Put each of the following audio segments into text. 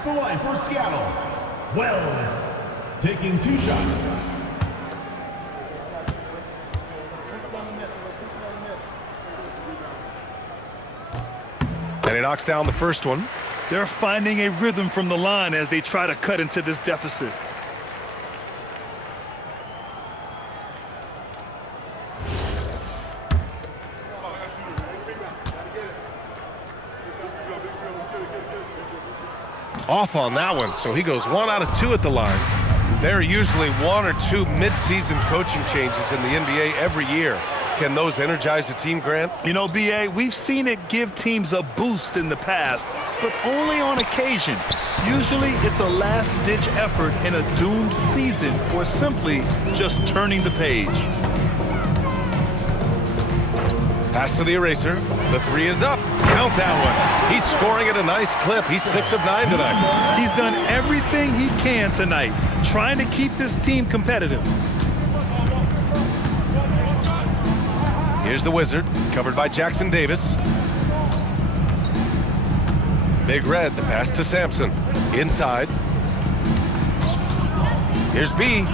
At the line for Seattle, Wells, taking 2 shots. And he knocks down the first one. They're finding a rhythm from the line as they try to cut into this deficit. Off on that one, so he goes 1 out of 2 at the line. There are usually 1 or 2 mid-season coaching changes in the NBA every year. Can those energize a team, Grant? You know, BA, we've seen it give teams a boost in the past, but only on occasion. Usually it's a last-ditch effort in a doomed season or simply just turning the page. Pass to the eraser. The 3 is up. Count that one. He's scoring at a nice clip. He's 6 of 9 tonight. He's done everything he can tonight, trying to keep this team competitive. Here's the Wizard, covered by Jackson Davis. Big Red, the pass to Sampson. Inside. Here's B.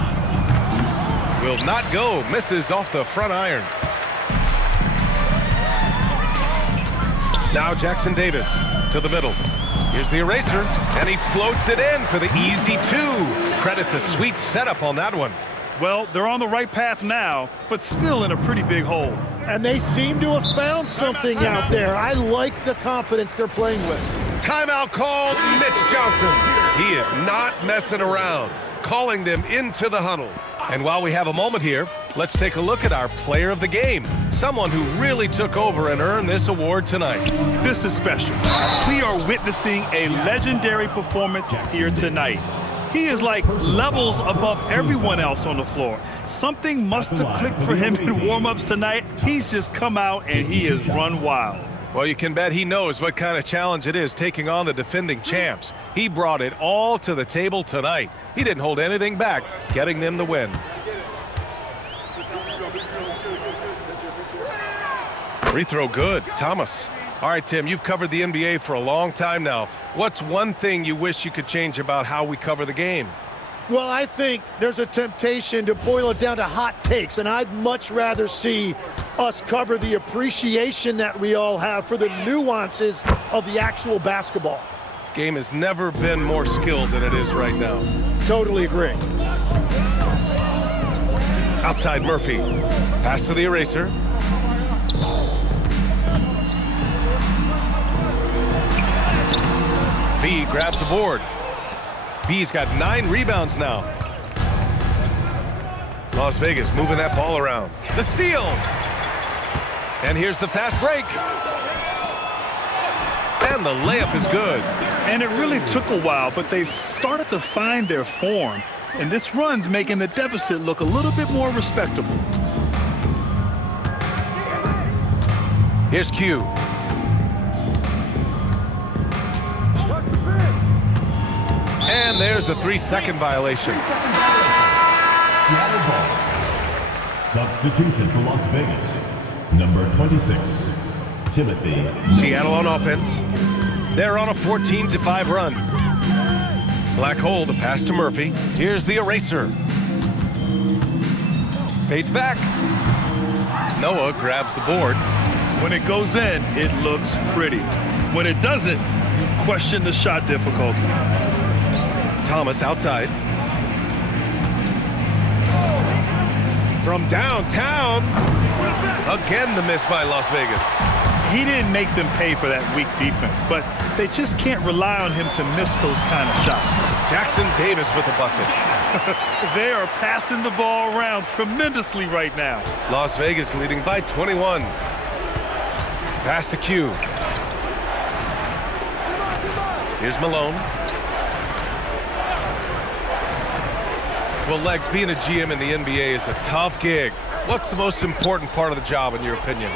Will not go. Misses off the front iron. Now Jackson Davis to the middle. Here's the eraser, and he floats it in for the easy 2. Credit the sweet setup on that one. Well, they're on the right path now, but still in a pretty big hole. And they seem to have found something out there. I like the confidence they're playing with. Timeout called. Mitch Johnson. He is not messing around, calling them into the huddle. And while we have a moment here, let's take a look at our player of the game, someone who really took over and earned this award tonight. This is special. We are witnessing a legendary performance here tonight. He is like levels above everyone else on the floor. Something must have clicked for him in warm-ups tonight. He's just come out and he has run wild. Well, you can bet he knows what kind of challenge it is taking on the defending champs. He brought it all to the table tonight. He didn't hold anything back, getting them the win. Free throw good. Thomas. All right, Tim, you've covered the NBA for a long time now. What's one thing you wish you could change about how we cover the game? Well, I think there's a temptation to boil it down to hot takes, and I'd much rather see us cover the appreciation that we all have for the nuances of the actual basketball. Game has never been more skilled than it is right now. Totally agree. Outside Murphy. Pass to the eraser. B grabs the board. B's got 9 rebounds now. Las Vegas moving that ball around. The steal. And here's the fast break. And the layup is good. And it really took a while, but they've started to find their form. And this run's making the deficit look a little bit more respectable. Here's Q. And there's a 3-second violation. Seattle ball. Substitution for Las Vegas. Number 26, Timothy. Seattle on offense. They're on a 14-5 run. Black hole, the pass to Murphy. Here's the eraser. Fades back. Noah grabs the board. When it goes in, it looks pretty. When it doesn't, you question the shot difficulty. Thomas outside. From downtown. Again, the miss by Las Vegas. He didn't make them pay for that weak defense, but they just can't rely on him to miss those kind of shots. Jackson Davis with the bucket. They are passing the ball around tremendously right now. Las Vegas leading by 21. Pass to Q. Here's Malone. Well, Legs, being a GM in the NBA is a tough gig. What's the most important part of the job, in your opinion?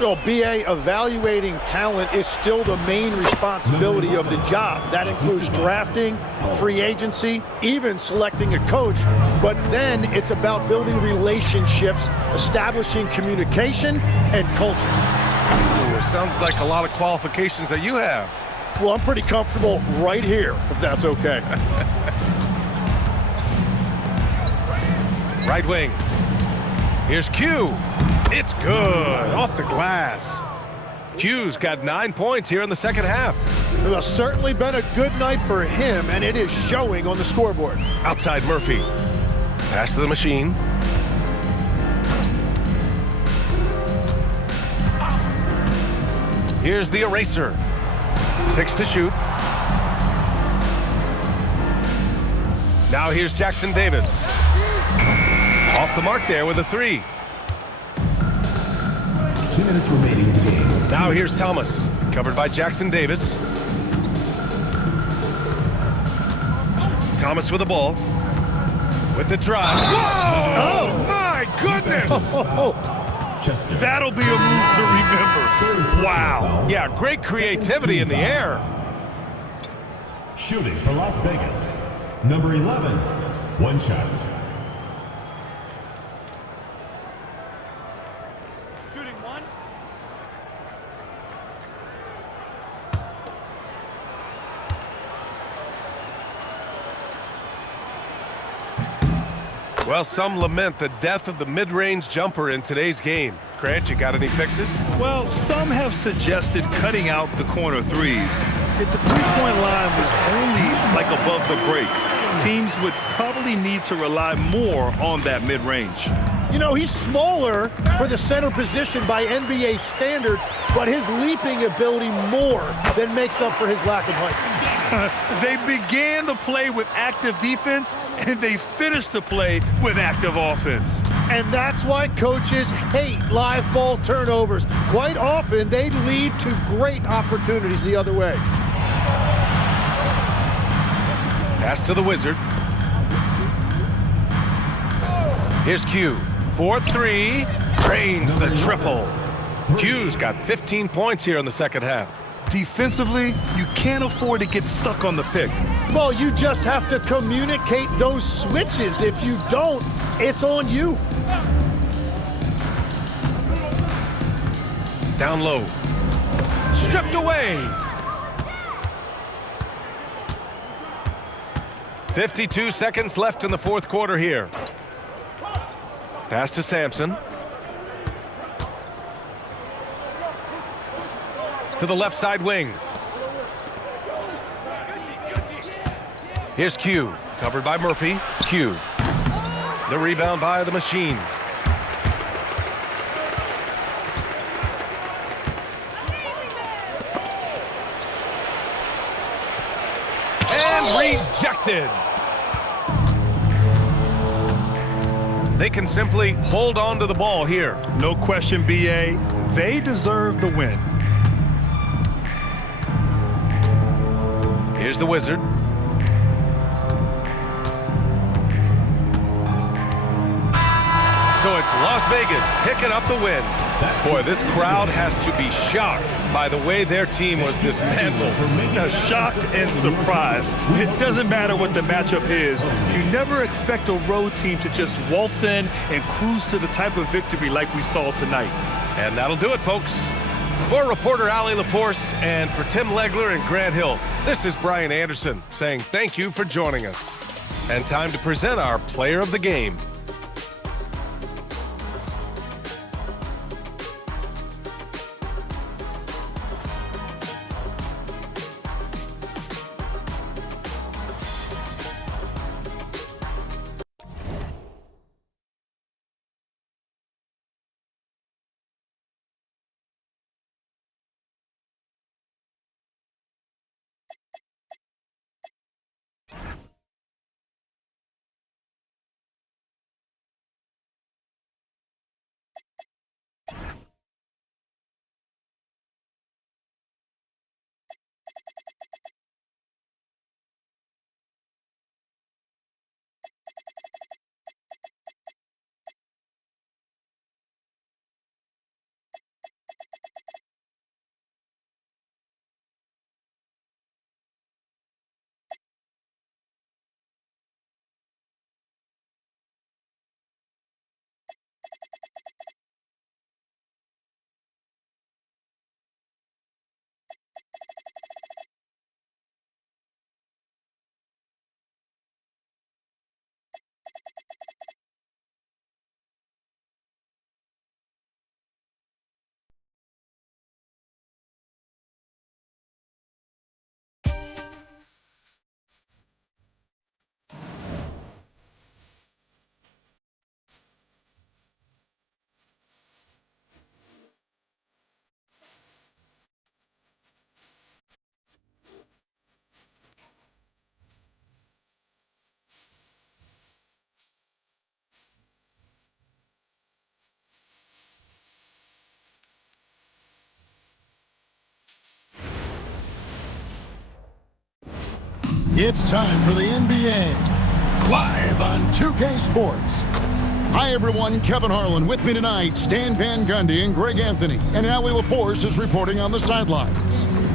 Well, BA, evaluating talent is still the main responsibility of the job. That includes drafting, free agency, even selecting a coach. But then it's about building relationships, establishing communication, and culture. Ooh, sounds like a lot of qualifications that you have. Well, I'm pretty comfortable right here, if that's okay. Right wing. Here's Q. It's good. Off the glass. Q's got 9 points here in the second half. It has certainly been a good night for him, and it is showing on the scoreboard. Outside Murphy. Pass to the machine. Here's the eraser. 6 to shoot. Now here's Jackson Davis. Off the mark there with a 3. 2 minutes remaining in the game. Now here's Thomas. Covered by Jackson Davis. Thomas with the ball. With the drive. Whoa! Oh, my goodness! Chester. That'll be a move to remember. Wow. Yeah, great creativity in the air. Shooting for Las Vegas. Number 11. 1 shot. Shooting 1. Well, some lament the death of the mid-range jumper in today's game. Grant, you got any fixes? Well, some have suggested cutting out the corner threes. If the three-point line was only like above the break, teams would probably need to rely more on that mid-range. You know, he's smaller for the center position by NBA standards, but his leaping ability more than makes up for his lack of height. They began the play with active defense, and they finished the play with active offense. And that's why coaches hate live ball turnovers. Quite often, they lead to great opportunities the other way. Pass to the Wizard. Here's Q. 4-3. Drains the triple. Q's got 15 points here in the second half. Defensively, you can't afford to get stuck on the pick. Well, you just have to communicate those switches. If you don't, it's on you. Down low. Stripped away. 52 seconds left in the fourth quarter here. Pass to Sampson. To the left side wing. Here's Q, covered by Murphy. Q. The rebound by the machine. And rejected. They can simply hold on to the ball here. No question, BA. They deserve the win. Here's the Wizard. So it's Las Vegas picking up the win. Boy, this crowd has to be shocked by the way their team was dismantled. Shocked and surprised. It doesn't matter what the matchup is. You never expect a road team to just waltz in and cruise to the type of victory like we saw tonight. And that'll do it, folks. For reporter Allie LaForce and for Tim Legler and Grant Hill, this is Brian Anderson saying thank you for joining us. And time to present our player of the game. It's time for the NBA, live on 2K Sports. Hi everyone, Kevin Harlan with me tonight, Stan Van Gundy and Greg Anthony, and Allie LaForce is reporting on the sidelines.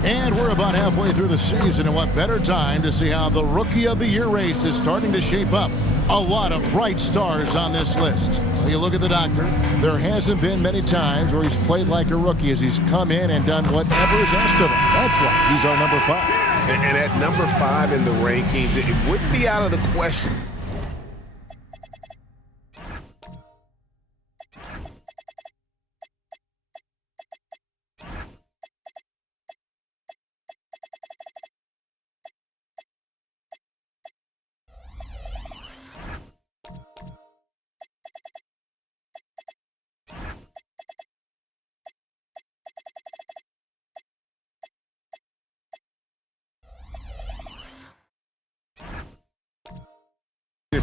And we're about halfway through the season, and what better time to see how the Rookie of the Year race is starting to shape up. A lot of bright stars on this list. Well, you look at the doctor, there hasn't been many times where he's played like a rookie as he's come in and done whatever is asked of him. That's right, he's our number 5. And at number 5 in the rankings, it wouldn't be out of the question.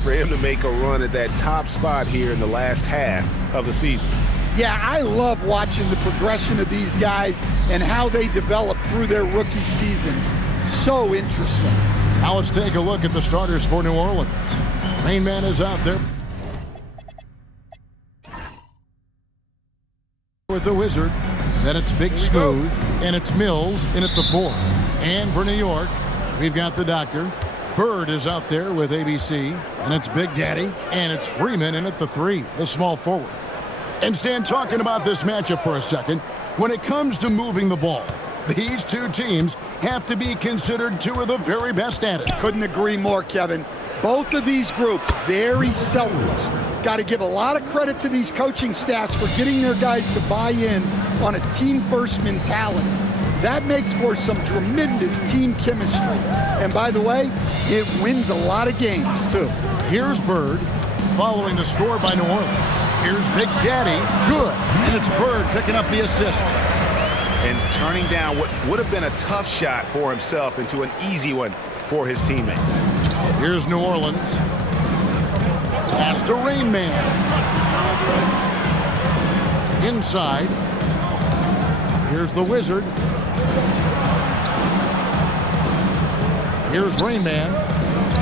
For him to make a run at that top spot here in the last half of the season. Yeah, I love watching the progression of these guys and how they develop through their rookie seasons. So interesting. Now let's take a look at the starters for New Orleans. Rain Man is out there with the Wizard. Then it's Big Smooth, and it's Mills in at the 4. And for New York, we've got the Doctor. Bird is out there with ABC, and it's Big Daddy, and it's Freeman in at the 3, the small forward. And Stan, talking about this matchup for a second, when it comes to moving the ball, these two teams have to be considered two of the very best at it. Couldn't agree more, Kevin. Both of these groups, very selfless. Got to give a lot of credit to these coaching staffs for getting their guys to buy in on a team-first mentality. That makes for some tremendous team chemistry. And by the way, it wins a lot of games, too. Here's Bird, following the score by New Orleans. Here's Big Daddy, good. And it's Bird picking up the assist. And turning down what would have been a tough shot for himself into an easy one for his teammate. Here's New Orleans. Pass to Rain Man. Inside. Here's the Wizard. Here's Rain Man.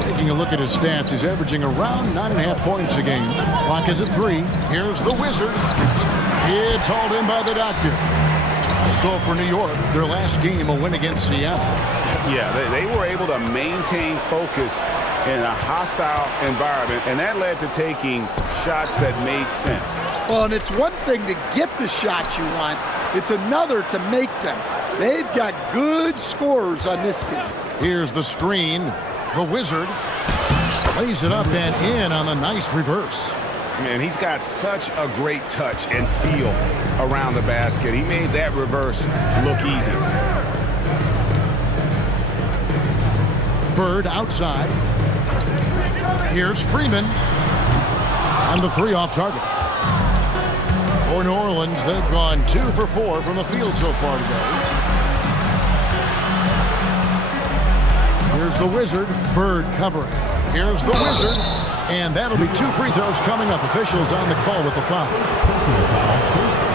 Taking a look at his stats, he's averaging around 9.5 points a game. Clock is at 3. Here's the Wizard. It's hauled in by the Doctor. So for New York, their last game, a win against Seattle. Yeah, they were able to maintain focus in a hostile environment, and that led to taking shots that made sense. Well, and it's one thing to get the shots you want. It's another to make them. They've got good scorers on this team. Here's the screen. The Wizard lays it up and in on the nice reverse. Man, he's got such a great touch and feel around the basket. He made that reverse look easy. Bird outside. Here's Freeman. And the 3 off target. For New Orleans, they've gone 2 for 4 from the field so far today. Here's the Wizard. Bird covering. Here's the Wizard. And that'll be 2 free throws coming up. Officials on the call with the foul.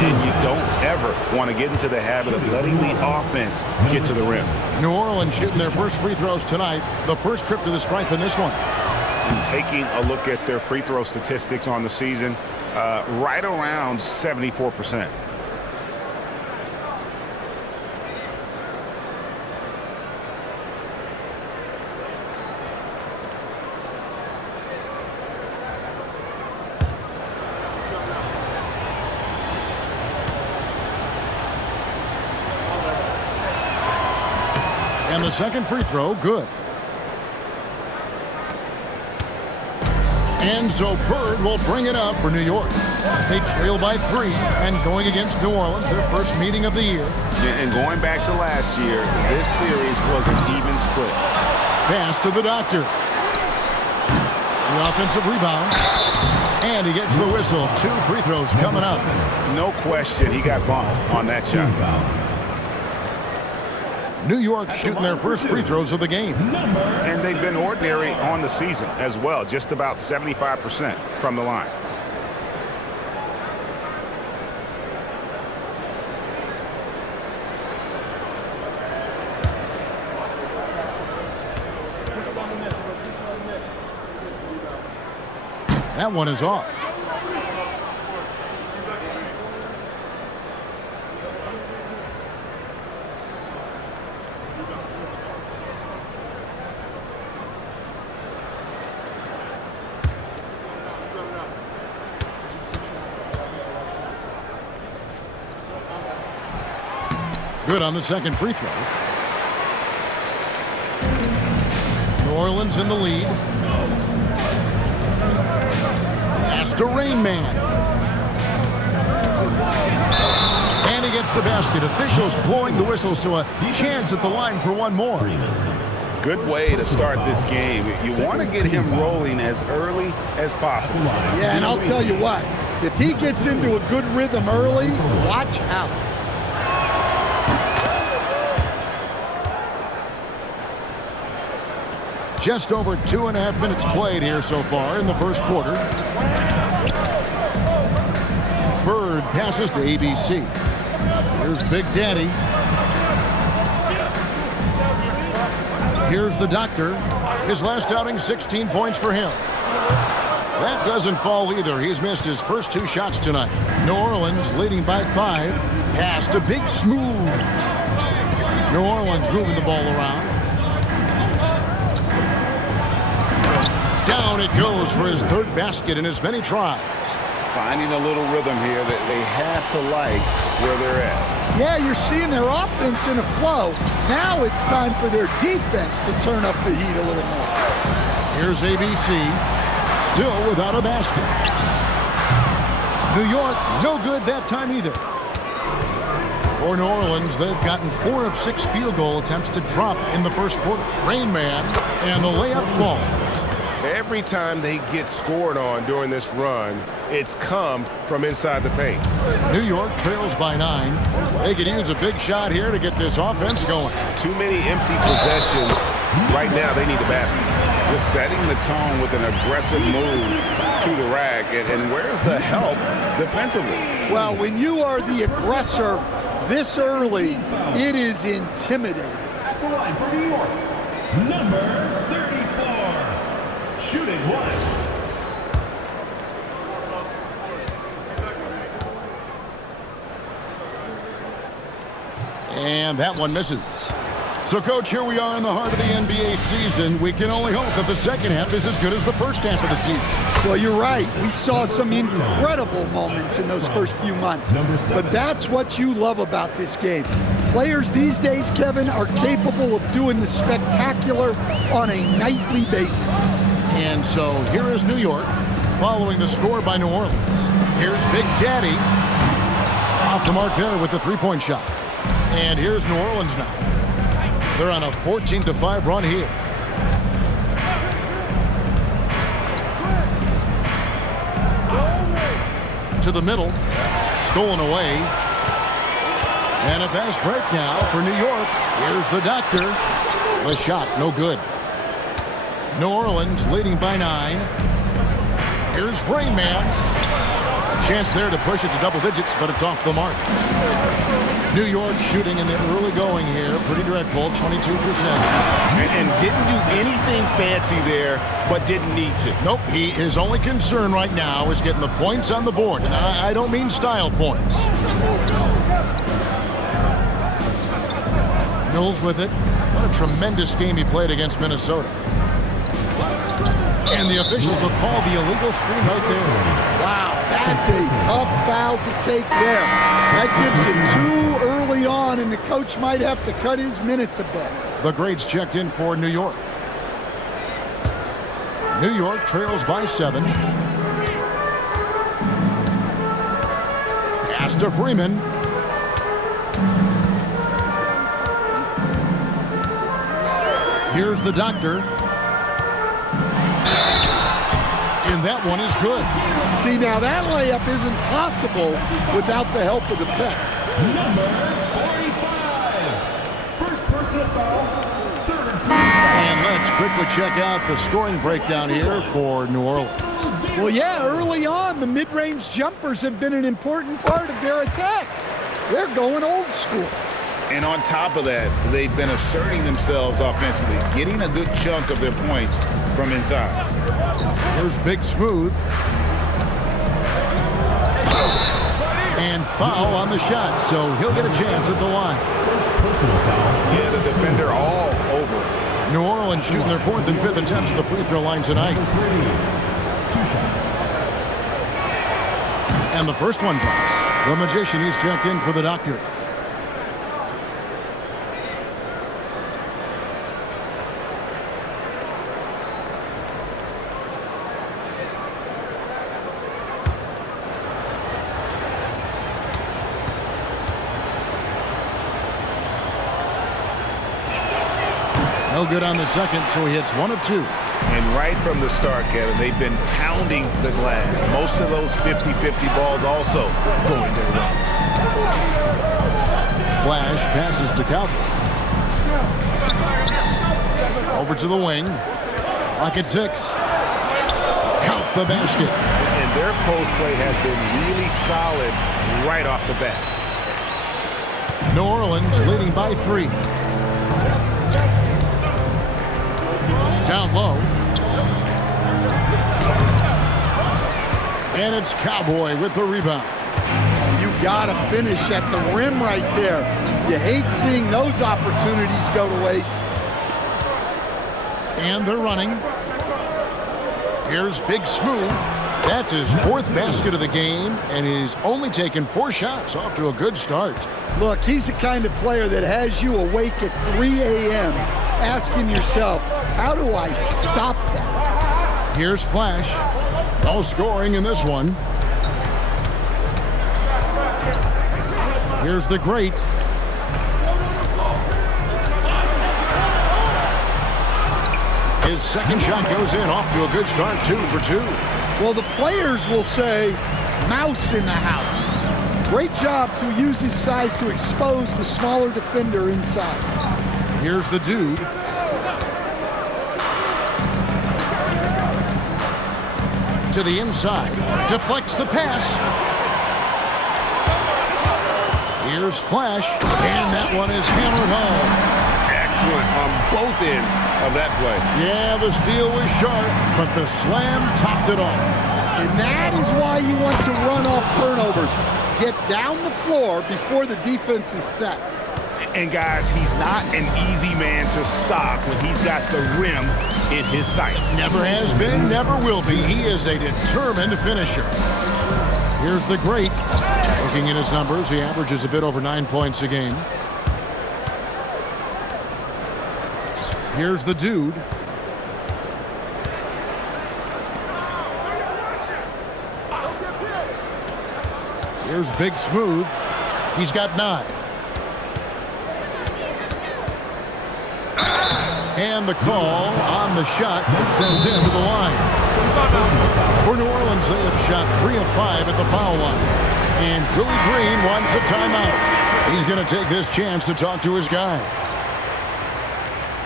And you don't ever want to get into the habit of letting the offense get to the rim. New Orleans shooting their first free throws tonight. The first trip to the stripe in this one. And taking a look at their free throw statistics on the season, right around 74%. And the second free throw, good. And so Bird will bring it up for New York. They trail by 3 and going against New Orleans, their first meeting of the year. And going back to last year, this series was an even split. Pass to the Doctor. The offensive rebound. And he gets the whistle. 2 free throws coming up. No question, he got bumped on that shot. New York shooting their first free throws of the game. And they've been ordinary on the season as well, just about 75% from the line. That one is off. Good on the second free throw. New Orleans in the lead. Pass to Rain Man. And he gets the basket. Officials blowing the whistle, so a chance at the line for one more. Good way to start this game. You want to get him rolling as early as possible. Yeah, and I'll tell you what, if he gets into a good rhythm early, watch out. Just over 2.5 minutes played here so far in the first quarter. Bird passes to ABC. Here's Big Daddy. Here's the Doctor. His last outing, 16 points for him. That doesn't fall either. He's missed his first 2 shots tonight. New Orleans leading by 5. Pass to Big Smooth. New Orleans moving the ball around. Down it goes for his 3rd basket in as many tries. Finding a little rhythm here that they have to like where they're at. Yeah, you're seeing their offense in a flow. Now it's time for their defense to turn up the heat a little more. Here's ABC, still without a basket. New York, no good that time either. For New Orleans, they've gotten 4 of 6 field goal attempts to drop in the first quarter. Rain Man, and the layup falls. Every time they get scored on during this run, it's come from inside the paint. New York trails by 9. They could use a big shot here to get this offense going. Too many empty possessions. Right now, they need a basket. Just setting the tone with an aggressive move to the rack. And where's the help defensively? Well, when you are the aggressor this early, it is intimidating. At the line for New York, number 34. Shooting one. And that one misses. So, Coach, here we are in the heart of the NBA season. We can only hope that the second half is as good as the first half of the season. Well, you're right. We saw some incredible moments in those first few months. But that's what you love about this game. Players these days, Kevin, are capable of doing the spectacular on a nightly basis. And so here is New York following the score by New Orleans. Here's Big Daddy. Off the mark there with the 3-point shot. And here's New Orleans now. They're on a 14-5 run here. To the middle. Stolen away. And a fast break now for New York. Here's the Doctor. The shot, no good. New Orleans leading by 9. Here's Rain Man. A chance there to push it to double digits, but it's off the mark. New York shooting in the early going here. Pretty dreadful, 22%. And didn't do anything fancy there, but didn't need to. Nope, his only concern right now is getting the points on the board. And I don't mean style points. Mills with it. What a tremendous game he played against Minnesota. And the officials will call the illegal screen right there. Wow, that's a tough foul to take there. That gives him too early on, and the coach might have to cut his minutes a bit. The grades checked in for New York. New York trails by 7. Pass to Freeman. Here's the Doctor. And that one is good. See, now that layup isn't possible without the help of the pick. Number 45. First personal foul, 3rd and 2. And let's quickly check out the scoring breakdown here for New Orleans. Well, yeah, early on, the mid-range jumpers have been an important part of their attack. They're going old school. And on top of that, they've been asserting themselves offensively, getting a good chunk of their points from inside. Here's Big Smooth. And foul on the shot, so he'll get a chance at the line. Yeah, the defender all over. New Orleans shooting their 4th and 5th attempts at the free throw line tonight. And the first one drops. The Magician, he's checked in for the doctor. No good on the second, so he hits 1 of 2. And right from the start, Kevin, they've been pounding the glass. Most of those 50-50 balls also going their way. Flash passes to Cowboy. Over to the wing. Clock at 6. Count the basket. And their post play has been really solid right off the bat. New Orleans leading by 3. Down low. And it's Cowboy with the rebound. You got to finish at the rim right there. You hate seeing those opportunities go to waste. And they're running. Here's Big Smooth. That's his 4th basket of the game, and he's only taken 4 shots. Off to a good start. Look, he's the kind of player that has you awake at 3 a.m. asking yourself, how do I stop that? Here's Flash. No scoring in this one. Here's the Great. His second shot goes in. Off to a good start. 2 for 2. Well, the players will say, mouse in the house. Great job to use his size to expose the smaller defender inside. Here's the Dude. To the inside. Deflects the pass. Here's Flash. And that one is hammered home. Excellent on both ends of that play. Yeah, the steal was sharp, but the slam topped it off. And that is why you want to run off turnovers. Get down the floor before the defense is set. And guys, he's not an easy man to stop when he's got the rim in his sights. Never has been, never will be. He is a determined finisher. Here's the Great. Looking at his numbers, he averages a bit over 9 points a game. Here's the Dude. Here's Big Smooth. He's got 9. And the call on the shot that sends him to the line. For New Orleans, they have shot 3 of 5 at the foul line. And Willie Green wants a timeout. He's going to take this chance to talk to his guy.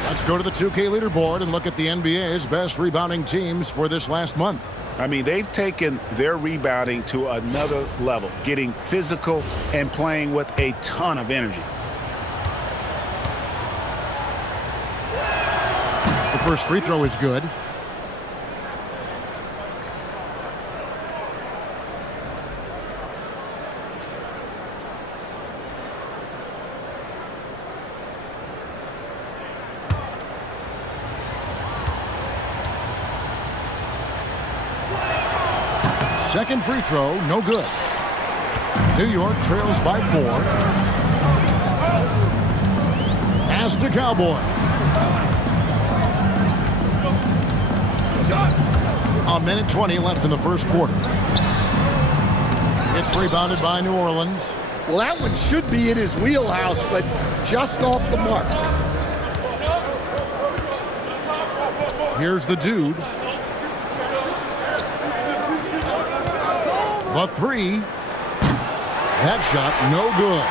Let's go to the 2K leaderboard and look at the NBA's best rebounding teams for this last month. I mean, they've taken their rebounding to another level, getting physical and playing with a ton of energy. The first free throw is good. Second free throw, no good. New York trails by 4. Pass to Cowboy. A minute 20 left in the first quarter. It's rebounded by New Orleans. Well, that one should be in his wheelhouse, but just off the mark. Here's the Dude. The 3. That shot, no good.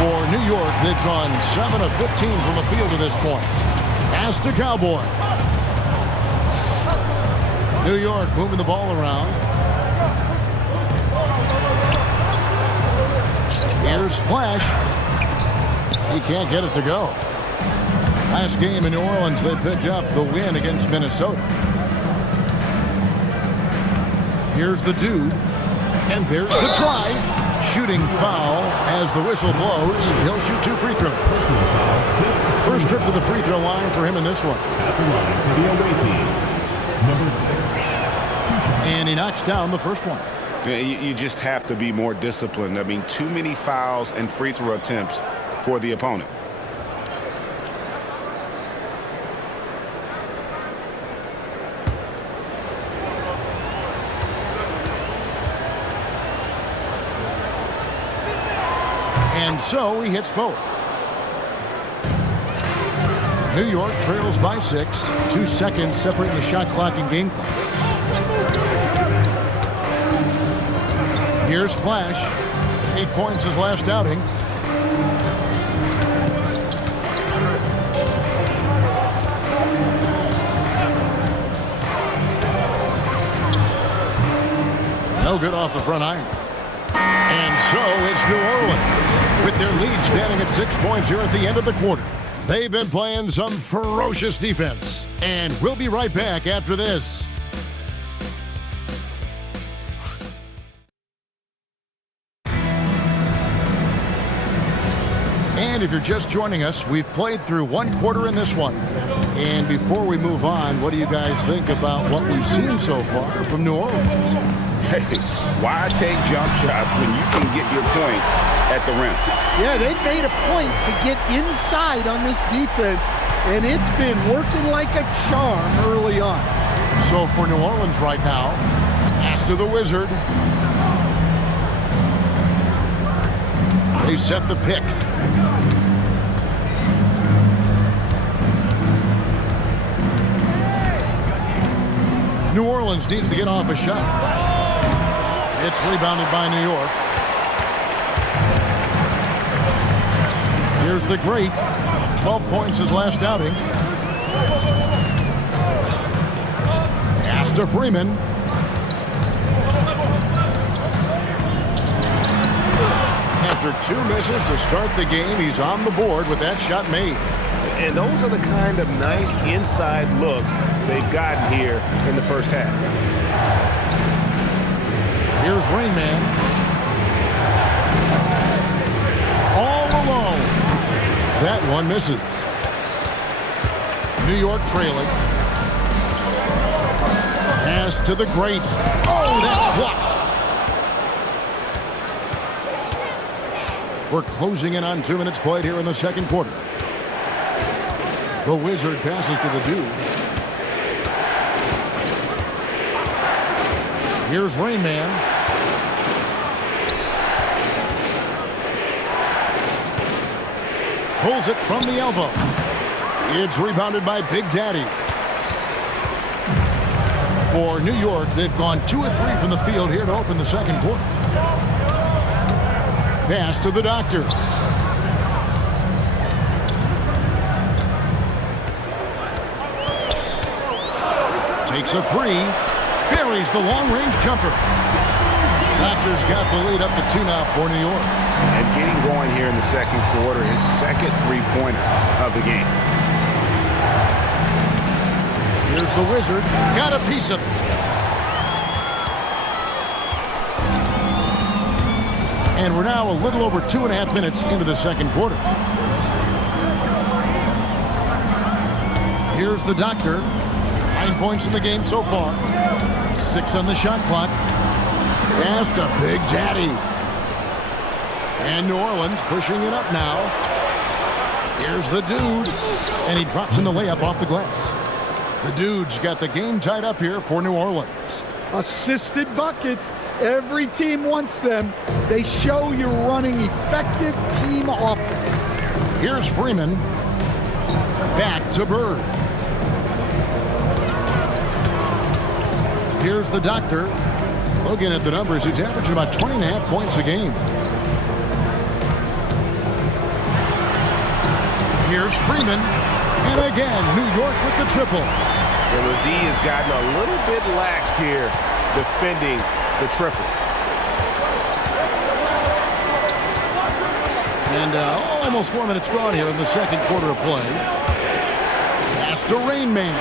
For New York, they've gone 7 of 15 from the field to this point. Pass to Cowboy. New York moving the ball around. Here's Flash. He can't get it to go. Last game in New Orleans, they picked up the win against Minnesota. Here's the Dude. And there's the drive. Shooting foul as the whistle blows. He'll shoot 2 free throws. First trip to the free throw line for him in this one. At the line for the away team, number 6. And he knocks down the first one. Yeah, you just have to be more disciplined. I mean, too many fouls and free throw attempts for the opponent. And so he hits both. New York trails by 6. 2 seconds separating the shot clock and game clock. Here's Flash. 8 points his last outing. No good off the front iron. And so it's New Orleans with their lead standing at 6 points here at the end of the quarter. They've been playing some ferocious defense. And we'll be right back after this. And if you're just joining us, we've played through 1 quarter in this one. And before we move on, what do you guys think about what we've seen so far from New Orleans? Hey, why take jump shots when you can get your points at the rim? Yeah, they've made a point to get inside on this defense, and it's been working like a charm early on. So for New Orleans right now, pass to the Wizard. They set the pick. New Orleans needs to get off a shot. It's rebounded by New York. Here's the great. 12 points his last outing. Pass to Freeman. After 2 misses to start the game, he's on the board with that shot made. And those are the kind of nice inside looks they've gotten here in the first half. Here's Rain Man. All alone. That one misses. New York trailing. Pass to the great. Oh, that's blocked. We're closing in on 2 minutes played here in the second quarter. The Wizard passes to the dude. Here's Rain Man. Pulls it from the elbow. It's rebounded by Big Daddy. For New York, they've gone 2 of 3 from the field here to open the second quarter. Pass to the Doctor. Takes a 3. Buries the long-range jumper. Doctor's got the lead up to 2 now for New York. And getting going here in the second quarter, his second three-pointer of the game. Here's the Wizard. Got a piece of it. And we're now a little over 2.5 minutes into the second quarter. Here's the Doctor. 9 points in the game so far. 6 on the shot clock. Pass to Big Daddy. And New Orleans pushing it up now. Here's the dude. And he drops in the layup off the glass. The dude's got the game tied up here for New Orleans. Assisted buckets. Every team wants them. They show you're running effective team offense. Here's Freeman. Back to Bird. Here's the Doctor. Looking at the numbers, he's averaging about 20.5 points a game. Here's Freeman. And again, New York with the triple. And the D has gotten a little bit laxed here defending the triple. And almost 4 minutes gone here in the second quarter of play. Pass to Rain Man.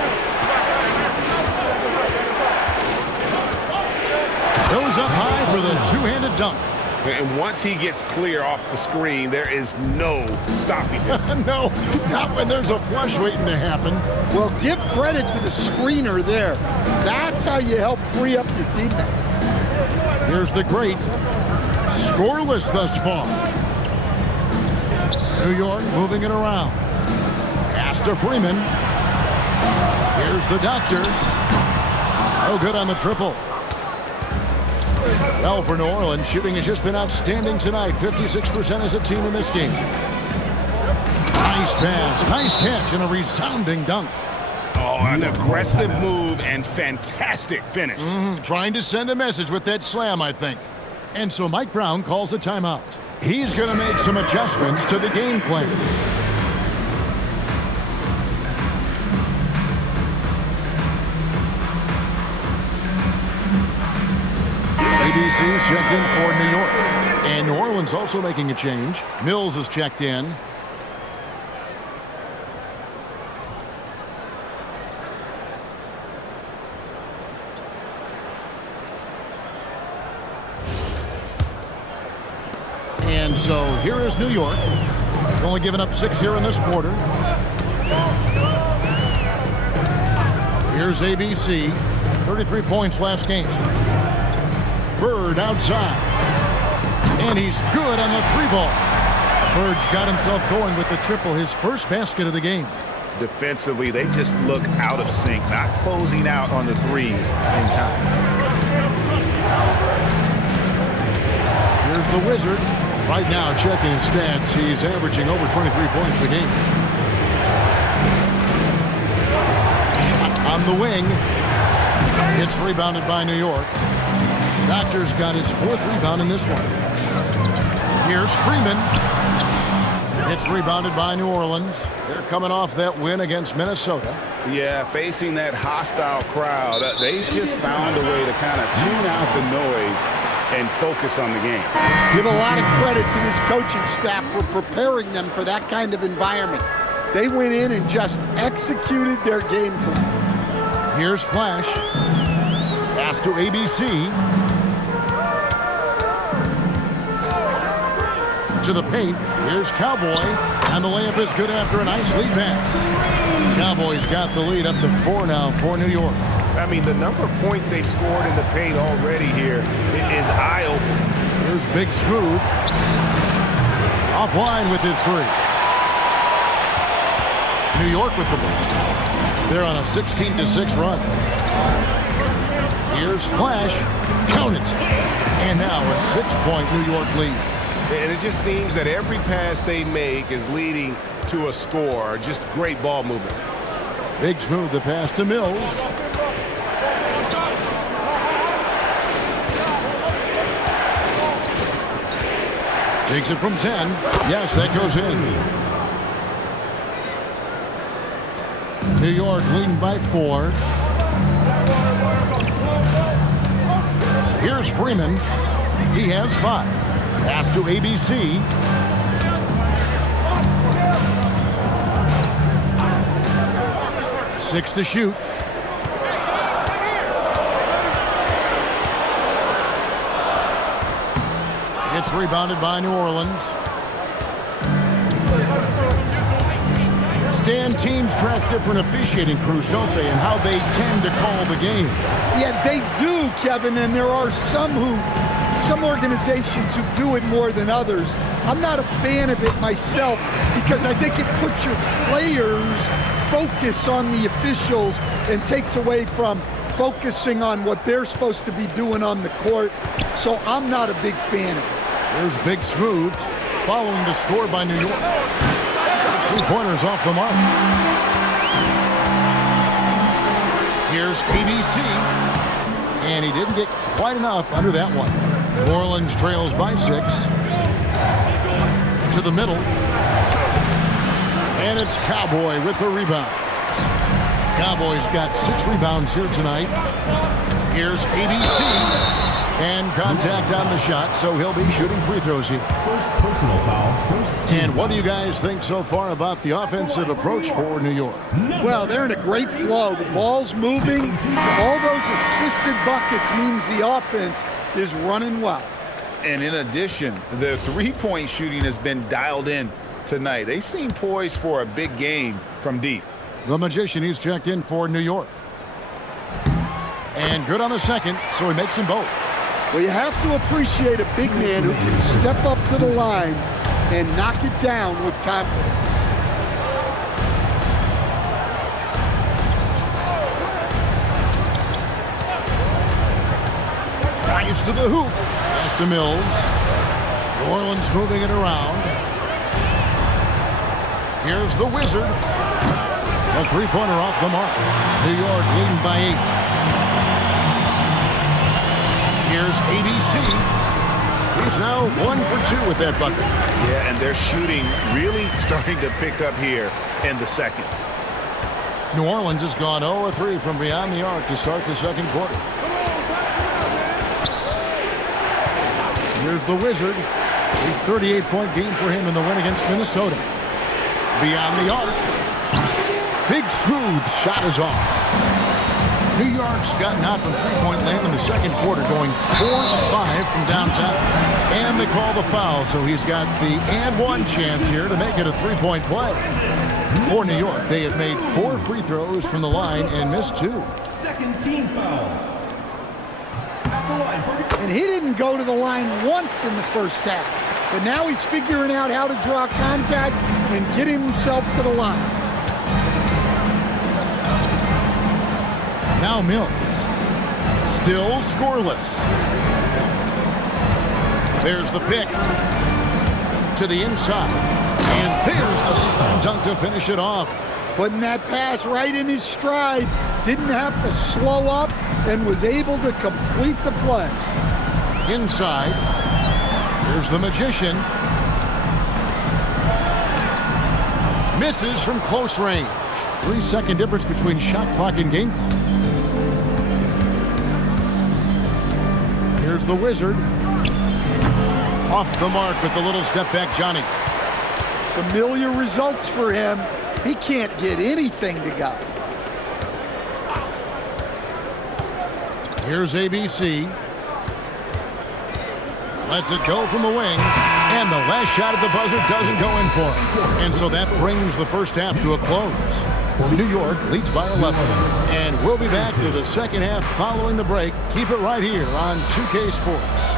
Goes up high for the two-handed dunk. And once he gets clear off the screen, there is no stopping him. No, not when there's a flush waiting to happen. Well, give credit to the screener there. That's how you help free up your teammates. Here's the great. Scoreless thus far. New York moving it around. Pass to Freeman. Here's the doctor. No good on the triple. Well, for New Orleans, shooting has just been outstanding tonight. 56% as a team in this game. Nice pass, nice catch, and a resounding dunk. Oh, an aggressive move and fantastic finish. Trying to send a message with that slam, I think. And so Mike Brown calls a timeout. He's going to make some adjustments to the game plan. ABC's checked in for New York. And New Orleans also making a change. Mills is checked in. And so here is New York. Only giving up 6 here in this quarter. Here's ABC. 33 points last game. Bird outside. And he's good on the three ball. Bird's got himself going with the triple, his first basket of the game. Defensively, they just look out of sync, not closing out on the threes in time. Here's the Wizard. Right now, checking his stats, he's averaging over 23 points a game. On the wing. It's rebounded by New York. Doctor's got his 4th rebound in this one. Here's Freeman. It's rebounded by New Orleans. They're coming off that win against Minnesota. Yeah, facing that hostile crowd, they just found a way to kind of tune out the noise and focus on the game. Give a lot of credit to this coaching staff for preparing them for that kind of environment. They went in and just executed their game plan. Here's Flash. Pass to ABC. To the paint. Here's Cowboy. And the layup is good after a nice lead pass. Cowboys got the lead up to 4 now for New York. I mean, the number of points they've scored in the paint already here is eye-opening. Here's Big Smooth. Offline with his 3. New York with the ball. They're on a 16-6 run. Here's Flash. Count it. And now a 6-point New York lead. And it just seems that every pass they make is leading to a score. Just great ball movement. Big Smooth the pass to Mills. Takes it from 10. Yes, that goes in. New York leading by 4. Here's Freeman. He has 5. Pass to ABC. Six to shoot. It's rebounded by New Orleans. Stan, teams track different officiating crews, don't they, and how they tend to call the game. Yeah, they do, Kevin, and there are some organizations who do it more than others. I'm not a fan of it myself because I think it puts your players' focus on the officials and takes away from focusing on what they're supposed to be doing on the court. So I'm not a big fan of it. There's Big Smooth following the score by New York. 3-pointers off the mark. Here's ABC. And he didn't get quite enough under that one. New Orleans trails by 6. To the middle. And it's Cowboy with the rebound. Cowboys got 6 rebounds here tonight. Here's ABC. And contact on the shot, so he'll be shooting free throws here. First personal foul. And what do you guys think so far about the offensive approach for New York? Well, they're in a great flow. The ball's moving. All those assisted buckets means the offense is running well. And in addition, the three-point shooting has been dialed in tonight. They seem poised for a big game from deep. The Magician, he's checked in for New York. And good on the second, so he makes them both. Well, you have to appreciate a big man who can step up to the line and knock it down with confidence. Drives to the hoop. Pass to Mills. New Orleans moving it around. Here's the Wizard. A three-pointer off the mark. New York leading by 8. Here's ABC. He's now 1 for 2 with that bucket. Yeah, and their shooting really starting to pick up here in the second. New Orleans has gone 0-3 from beyond the arc to start the second quarter. Here's the Wizard. A 38-point game for him in the win against Minnesota. Beyond the arc. Big smooth shot is off. New York's gotten out from three-point land in the second quarter, going 4 of 5 from downtown. And they call the foul, so he's got the and one chance here to make it a three-point play. For New York, they have made 4 free throws from the line and missed 2. Second team foul. At the line for... And he didn't go to the line once in the first half. But now he's figuring out how to draw contact and get himself to the line. Now Mills. Still scoreless. There's the pick. To the inside. And there's the slam dunk to finish it off. Putting that pass right in his stride. Didn't have to slow up and was able to complete the play. Inside. Here's the Magician. Misses from close range. 3-second difference between shot clock and game clock. Here's the Wizard. Off the mark with the little step back, Johnny. Familiar results for him. He can't get anything to go. Here's ABC. Lets it go from the wing. And the last shot at the buzzer doesn't go in for him. And so that brings the first half to a close. New York leads by 11. And we'll be back to the second half following the break. Keep it right here on 2K Sports.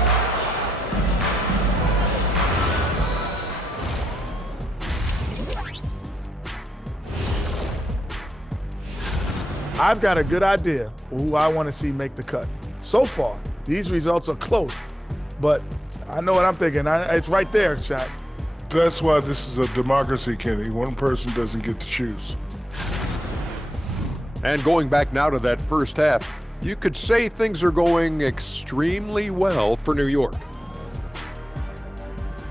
I've got a good idea who I want to see make the cut. So far, these results are close, but I know what I'm thinking. It's right there, Shaq. That's why this is a democracy, Kenny. One person doesn't get to choose. And going back now to that first half, you could say things are going extremely well for New York.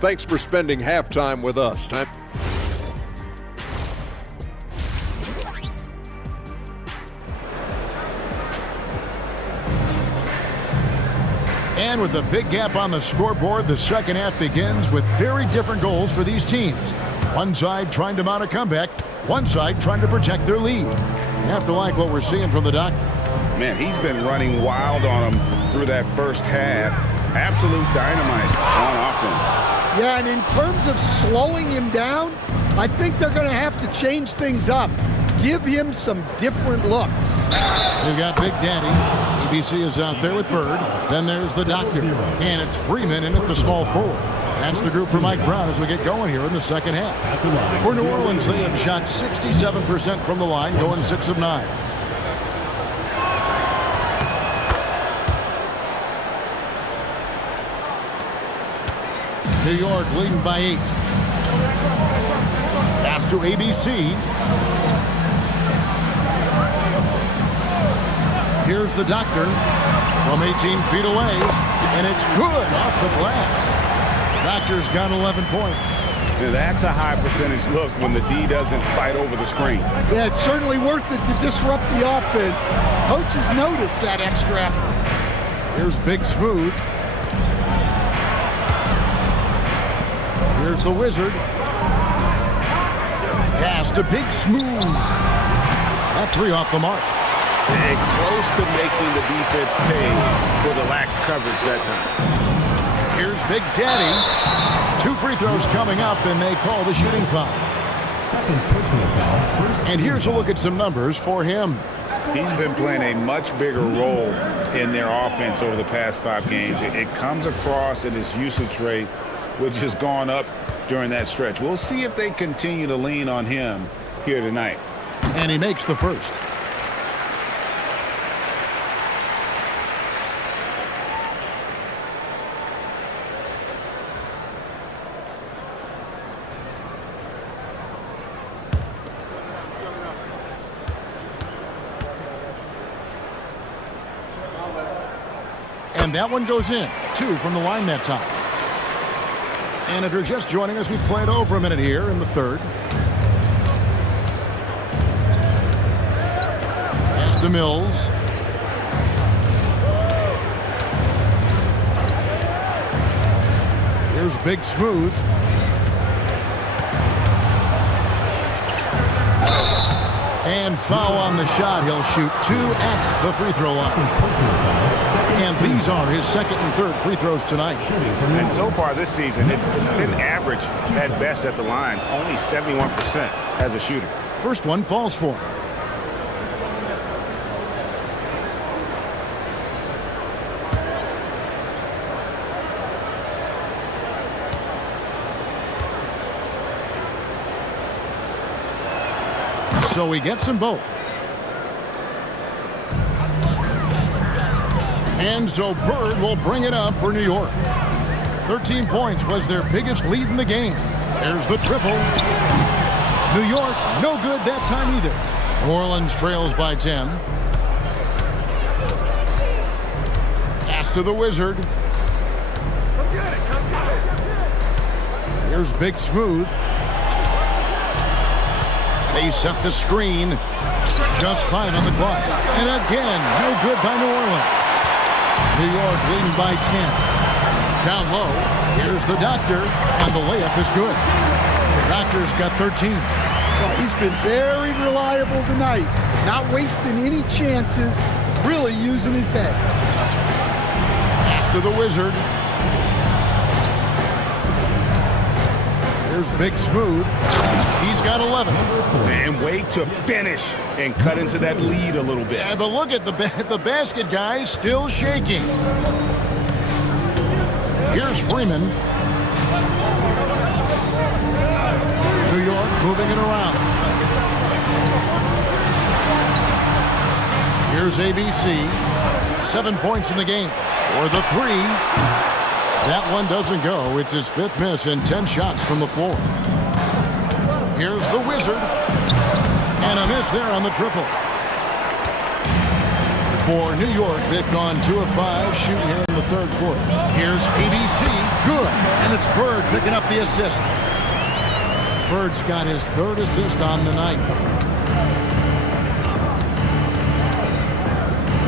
Thanks for spending halftime with us. And with a big gap on the scoreboard, the second half begins with very different goals for these teams. One side trying to mount a comeback, one side trying to protect their lead. You have to like what we're seeing from the doctor. Man, he's been running wild on him through that first half. Absolute dynamite on offense. Yeah, and in terms of slowing him down, I think they're going to have to change things up. Give him some different looks. They've got Big Daddy. ABC is out there with Bird. Then there's the doctor. And it's Freeman in at the small forward. That's the group for Mike Brown as we get going here in the second half. For New Orleans, they have shot 67% from the line, going 6 of 9. New York leading by 8. Pass to ABC. Here's the doctor from 18 feet away, and it's good off the glass. Doctor's got 11 points. Yeah, that's a high percentage look when the D doesn't fight over the screen. Yeah, it's certainly worth it to disrupt the offense. Coaches notice that extra effort. Here's Big Smooth. Here's the Wizard. Pass to Big Smooth. That three off the mark. And close to making the defense pay for the lax coverage that time. Here's Big Daddy. 2 free throws coming up, and they call the shooting foul. Second personal foul. And here's a look at some numbers for him. He's been playing a much bigger role in their offense over the past 5 games. It comes across in his usage rate, which has gone up during that stretch. We'll see if they continue to lean on him here tonight. And he makes the first. And that one goes in. 2 from the line that time. And if you're just joining us, we played over a minute here in the third. Pass to Mills. Here's Big Smooth. And foul on the shot. He'll shoot 2 at the free throw line. And these are his second and third free throws tonight. And so far this season, it's been average at best at the line. Only 71% as a shooter. First one falls for him. So he gets them both. And so Bird will bring it up for New York. 13 points was their biggest lead in the game. There's the triple. New York, no good that time either. New Orleans trails by 10. Pass to the Wizard. Here's Big Smooth. They set the screen. Just 5 on the clock. And again, no good by New Orleans. New York leading by 10. Down low, here's the Doctor, and the layup is good. The Doctor's got 13. Well, he's been very reliable tonight. Not wasting any chances, really using his head. Pass to the Wizard. Here's Big Smooth. He's got 11. And wait to finish and cut into that lead a little bit. Yeah, but look at the basket, guys, still shaking. Here's Freeman. New York moving it around. Here's ABC. 7 points in the game. Or the 3. That one doesn't go. It's his 5th miss and 10 shots from the floor. Here's the Wizard. And a miss there on the triple. For New York, they've gone 2 of 5 shooting here in the third quarter. Here's ABC. Good. And it's Bird picking up the assist. Bird's got his 3rd assist on the night.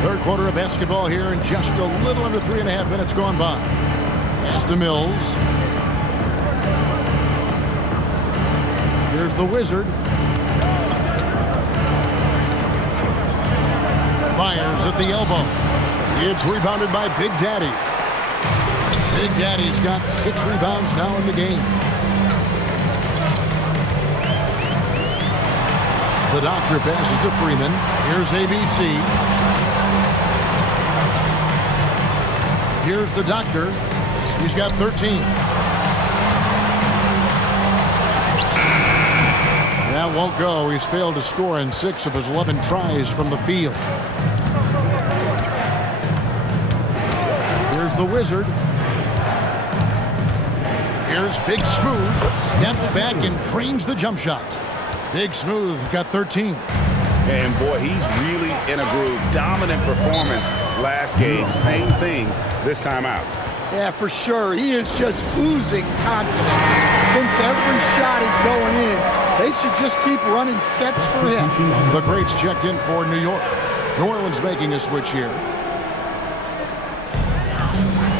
Third quarter of basketball here, and just a little under 3.5 minutes gone by. Pass to Mills. Here's the Wizard. Fires at the elbow. It's rebounded by Big Daddy. Big Daddy's got 6 rebounds now in the game. The Doctor passes to Freeman. Here's ABC. Here's the Doctor. He's got 13. That won't go. He's failed to score in 6 of his 11 tries from the field. Here's the Wizard. Here's Big Smooth. Steps back and trains the jump shot. Big Smooth got 13. And boy, he's really in a groove. Dominant performance last game. Same thing this time out. Yeah, for sure. He is just oozing confidence. Thinks every shot is going in. They should just keep running sets for him. The greats checked in for New York. New Orleans making a switch here.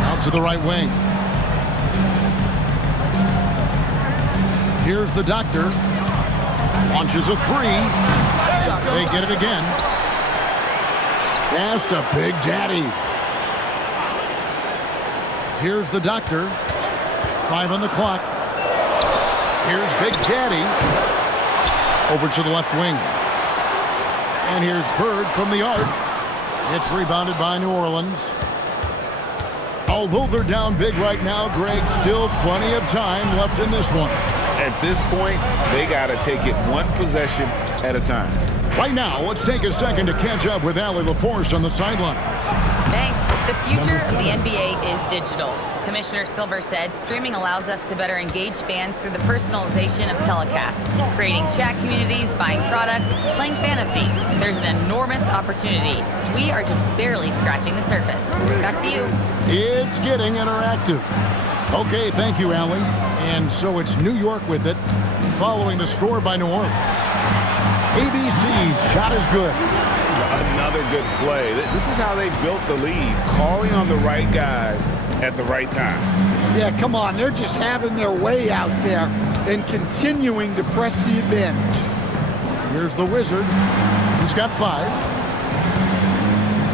Out to the right wing. Here's the Doctor. Launches a 3. They get it again. Pass to Big Daddy. Here's the doctor. 5 on the clock. Here's Big Daddy. Over to the left wing. And here's Bird from the arc. It's rebounded by New Orleans. Although they're down big right now, Greg, still plenty of time left in this one. At this point, they got to take it one possession at a time. Right now, let's take a second to catch up with Allie LaForce on the sidelines. Thanks. The future of the NBA is digital. Commissioner Silver said streaming allows us to better engage fans through the personalization of telecasts, creating chat communities, buying products, playing fantasy. There's an enormous opportunity. We are just barely scratching the surface. Back to you. It's getting interactive. Okay, thank you, Allie. And so it's New York with it, following the score by New Orleans. ABC's shot is good. Another good play. This is how they built the lead, calling on the right guys at the right time. Yeah, come on. They're just having their way out there and continuing to press the advantage. Here's the Wizard. He's got 5.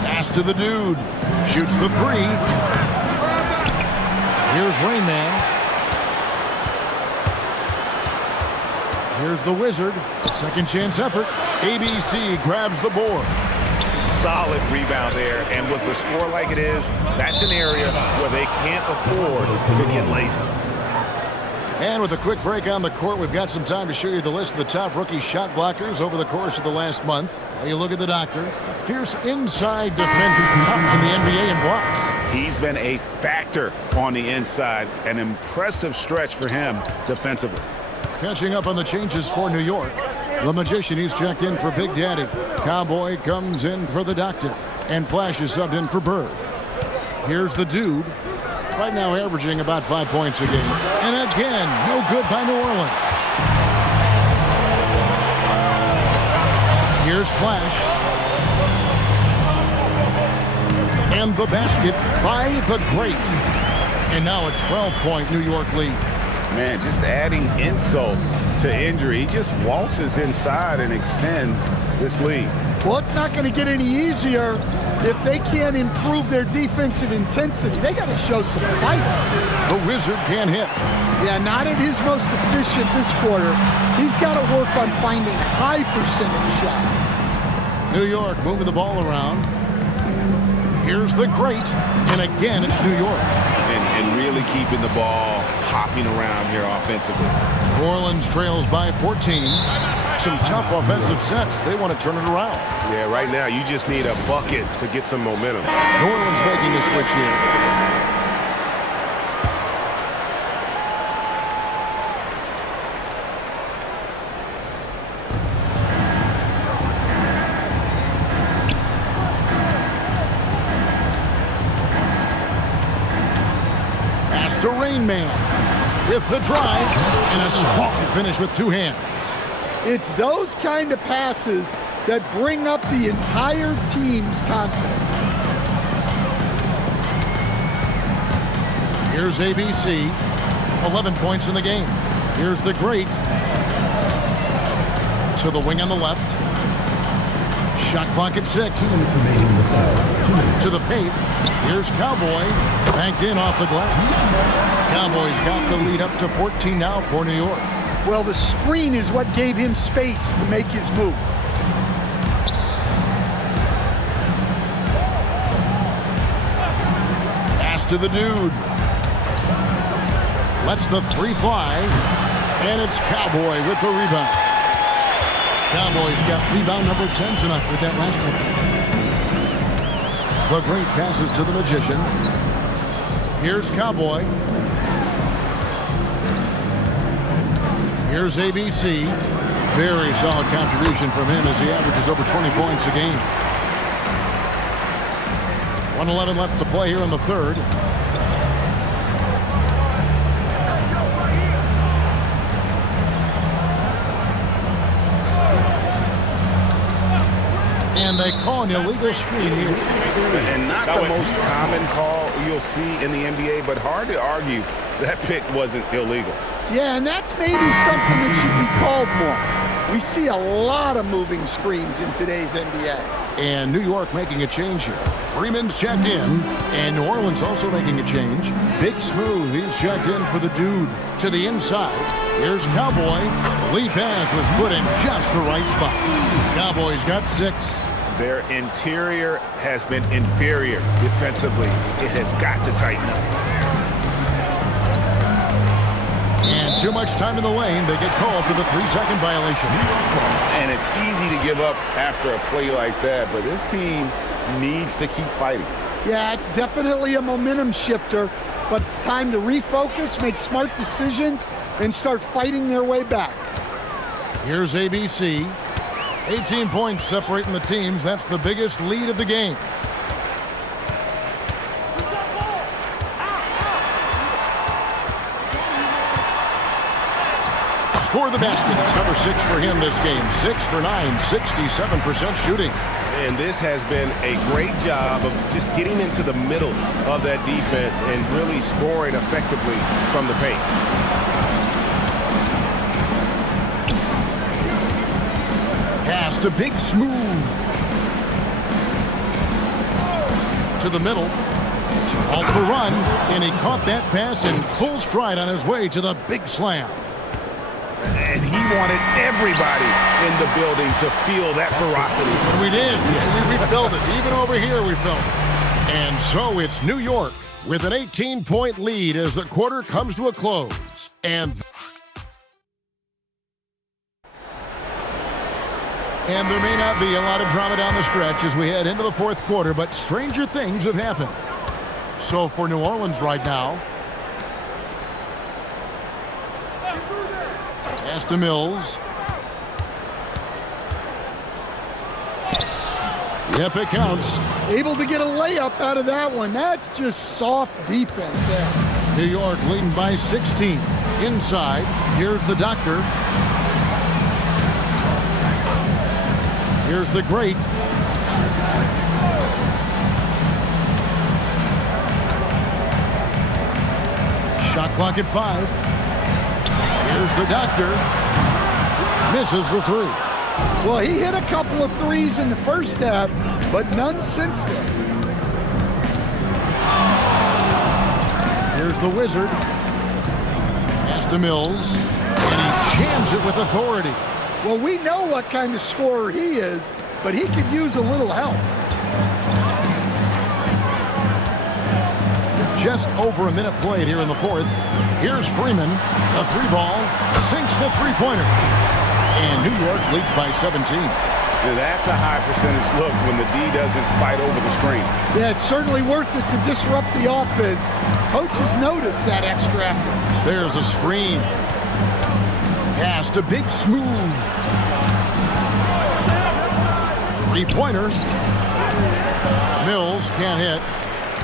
Pass to the dude. Shoots the 3. Here's Rain Man. Here's the Wizard. A second chance effort. ABC grabs the board. Solid rebound there, and with the score like it is, that's an area where they can't afford to get lazy. And with a quick break on the court, we've got some time to show you the list of the top rookie shot blockers over the course of the last month. While you look at the doctor, a fierce inside defender, tops in the NBA in blocks. He's been a factor on the inside, an impressive stretch for him defensively. Catching up on the changes for New York. The Magician, he's checked in for Big Daddy. Cowboy comes in for the doctor. And Flash is subbed in for Bird. Here's the dude. Right now averaging about 5 points a game. And again, no good by New Orleans. Here's Flash. And the basket by the great. And now a 12-point New York lead. Man, just adding insult to injury. He just waltzes inside and extends this lead. Well, it's not going to get any easier if they can't improve their defensive intensity. They got to show some fight. The Wizard can't hit. Yeah, not at his most efficient this quarter. He's got to work on finding high percentage shots. New York moving the ball around. Here's the great. And again, it's New York. And really keeping the ball hopping around here offensively. New Orleans trails by 14. Some tough offensive sets. They want to turn it around. Yeah, right now you just need a bucket to get some momentum. New Orleans making a switch here. Pass to Rain Man with the drive and a strong finish with 2 hands. It's those kind of passes that bring up the entire team's confidence. Here's ABC, 11 points in the game. Here's the great. To the wing on the left. Shot clock at 6. To the paint. Here's Cowboy. Banked in off the glass. Cowboys got the lead up to 14 now for New York. Well, the screen is what gave him space to make his move. Pass to the dude. Lets the 3 fly. And it's Cowboy with the rebound. Cowboys got rebound number 10 tonight with that last one. The great passes to the Magician. Here's Cowboy. Here's ABC. Very solid contribution from him as he averages over 20 points a game. 1:11 left to play here in the third. And they call an illegal screen here. And not the most common call you'll see in the NBA, but hard to argue that pick wasn't illegal. Yeah, and that's maybe something that should be called more. We see a lot of moving screens in today's NBA. And New York making a change here. Freeman's checked in, and New Orleans also making a change. Big Smooth, he's checked in for the dude. To the inside, here's Cowboy. The lead pass was put in just the right spot. Cowboys got 6. Their interior has been inferior defensively. It has got to tighten up. And too much time in the lane. They get called for the 3-second violation. And it's easy to give up after a play like that, but this team needs to keep fighting. Yeah, it's definitely a momentum shifter, but it's time to refocus, make smart decisions, and start fighting their way back. Here's ABC. 18 points separating the teams. That's the biggest lead of the game. Score the basket. It's number 6 for him this game. 6 for 9, 67% shooting. And this has been a great job of just getting into the middle of that defense and really scoring effectively from the paint. Pass to Big Smooth. To the middle. Off the run. And he caught that pass in full stride on his way to the big slam. And he wanted everybody in the building to feel that ferocity. And we did. We felt it. Even over here we felt it. And so it's New York with an 18-point lead as the quarter comes to a close. And there may not be a lot of drama down the stretch as we head into the fourth quarter, but stranger things have happened. So for New Orleans right now, pass to Mills. Yep, it counts. Able to get a layup out of that one. That's just soft defense there. New York leading by 16. Inside, here's the Doctor. Here's the Great. Shot clock at 5. Here's the Doctor. Misses the 3. Well, he hit a couple of threes in the first half, but none since then. Here's the Wizard. Pass to Mills. And he jams it with authority. Well, we know what kind of scorer he is, but he could use a little help. Just over a minute played here in the fourth. Here's Freeman. A 3-ball. Sinks the 3-pointer. And New York leads by 17. Now that's a high percentage look when the D doesn't fight over the screen. Yeah, it's certainly worth it to disrupt the offense. Coaches notice that extra effort. There's a screen. Pass to Big Smooth. 3-pointer. Mills can't hit.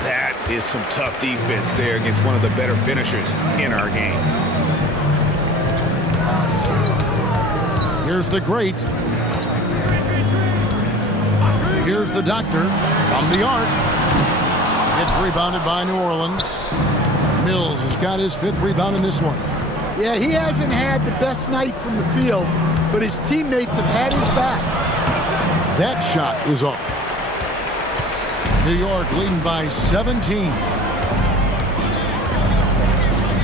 That is some tough defense there against one of the better finishers in our game. Here's the Great. Here's the Doctor from the arc. It's rebounded by New Orleans. Mills has got his 5th rebound in this one. Yeah, he hasn't had the best night from the field, but his teammates have had his back. That shot is off. New York leading by 17.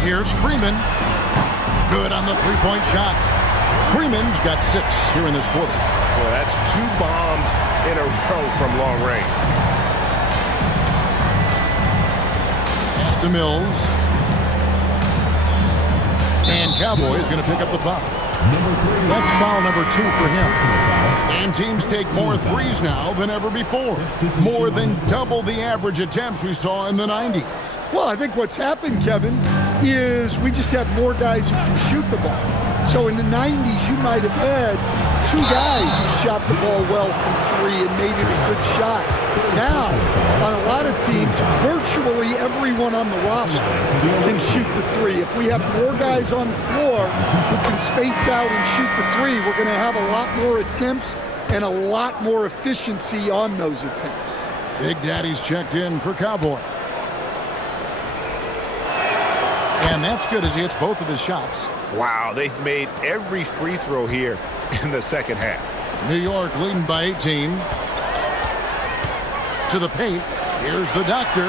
Here's Freeman. Good on the 3-point shot. Freeman's got 6 here in this quarter. Well, that's 2 bombs in a row from long range. Pass to Mills. And Cowboys going to pick up the foul. That's foul number 2 for him. And teams take more threes now than ever before. More than double the average attempts we saw in the 90s. Well, I think what's happened, Kevin, is we just have more guys who can shoot the ball. So in the 90s, you might have had 2 guys who shot the ball well from 3 and made it a good shot. Now, on a lot of teams, virtually everyone on the roster can shoot the 3. If we have more guys on the floor who can space out and shoot the 3, we're going to have a lot more attempts and a lot more efficiency on those attempts. Big Daddy's checked in for Cowboy. And that's good as he hits both of his shots. Wow, they've made every free throw here in the second half. New York leading by 18. to the paint. Here's the doctor.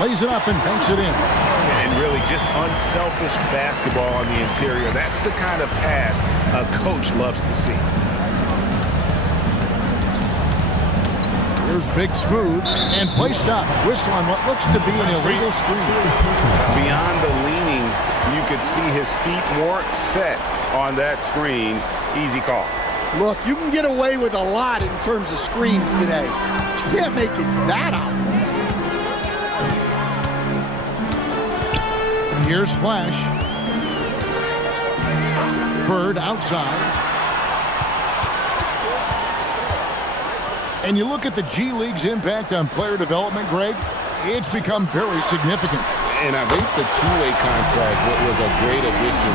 Plays it up and banks it in. And really just unselfish basketball on the interior. That's the kind of pass a coach loves to see. Here's Big Smooth, and play stops. Whistle on what looks to be an illegal screen. Beyond the leaning, you could see his feet more set on that screen. Easy call. Look, you can get away with a lot in terms of screens today. You can't make it that obvious. Here's Flash. Bird outside. And you look at the G League's impact on player development, Greg, it's become very significant. And I think the two-way contract was a great addition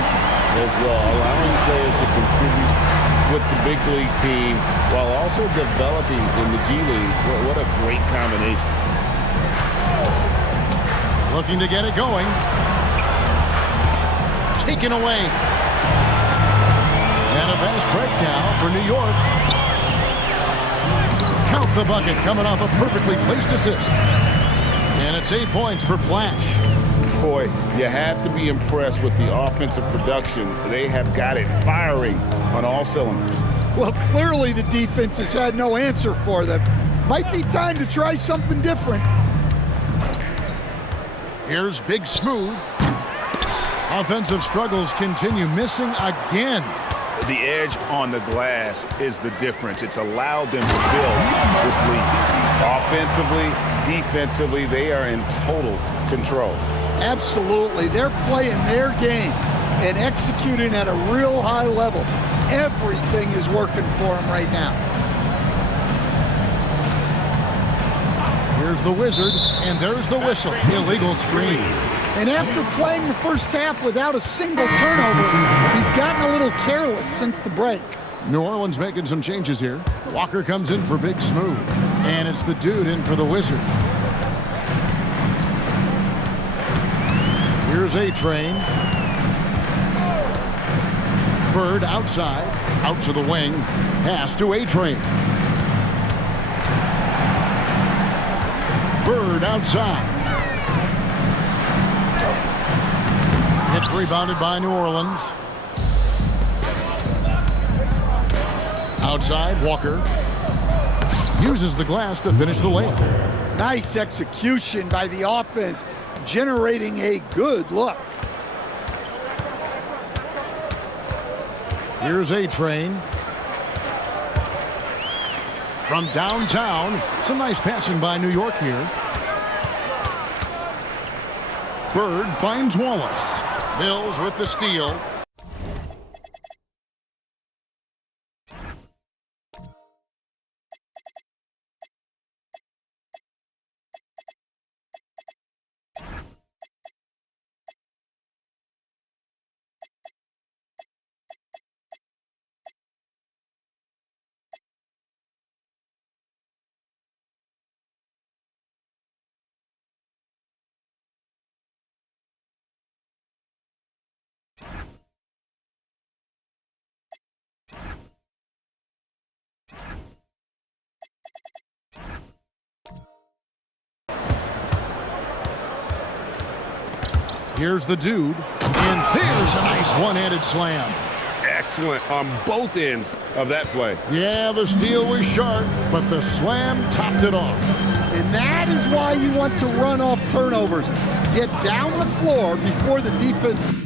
as well, allowing players to contribute with the big league team while also developing in the G League. What a great combination. Looking to get it going. Taken away. And a fast break now for New York. Count the bucket coming off a perfectly placed assist. And it's 8 points for Flash. Boy, you have to be impressed with the offensive production. They have got it firing on all cylinders. Well, clearly the defense has had no answer for them. Might be time to try something different. Here's Big Smooth. Offensive struggles continue, missing again. The edge on the glass is the difference. It's allowed them to build this lead. Offensively, defensively, they are in total control. Absolutely. They're playing their game and executing at a real high level. Everything is working for them right now. Here's the Wizard, and there's the whistle. Illegal screen. And after playing the first half without a single turnover, he's gotten a little careless since the break. New Orleans making some changes here. Walker comes in for Big Smooth, and it's the dude in for the Wizard. Here's A-Train. Bird outside, out to the wing, pass to A-Train. Bird outside. It's rebounded by New Orleans. Outside, Walker uses the glass to finish the layup. Nice execution by the offense, generating a good look. Here's A-Train. From downtown, some nice passing by New York here. Bird finds Wallace. Mills with the steal. Here's the dude, and there's a nice one-handed slam. Excellent on both ends of that play. Yeah, the steal was sharp, but the slam topped it off. And that is why you want to run off turnovers. Get down the floor before the defense